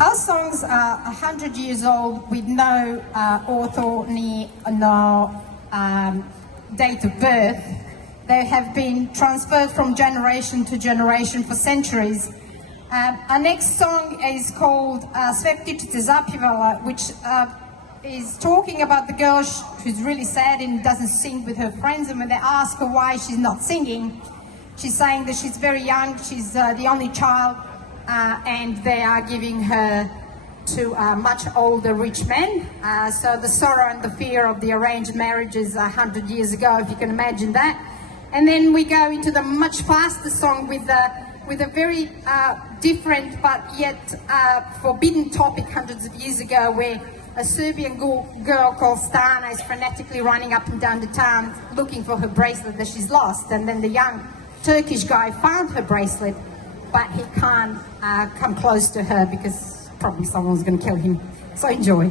Our songs are 100 years old with no author, no date of birth. They have been transferred from generation to generation for centuries. Our next song is called pticice, zapjevale-Setnala, which is talking about the girl who's really sad and doesn't sing with her friends, and when they ask her why she's not singing, she's saying that she's very young, she's the only child, and they are giving her to a much older rich men. So the sorrow and the fear of the arranged marriages 100 years ago, if you can imagine that. And then we go into the much faster song with a very different but yet forbidden topic hundreds of years ago, where a Serbian girl called Stana is frenetically running up and down the town looking for her bracelet that she's lost, and then the young Turkish guy found her bracelet, but he can't come close to her because probably someone's going to kill him. So enjoy.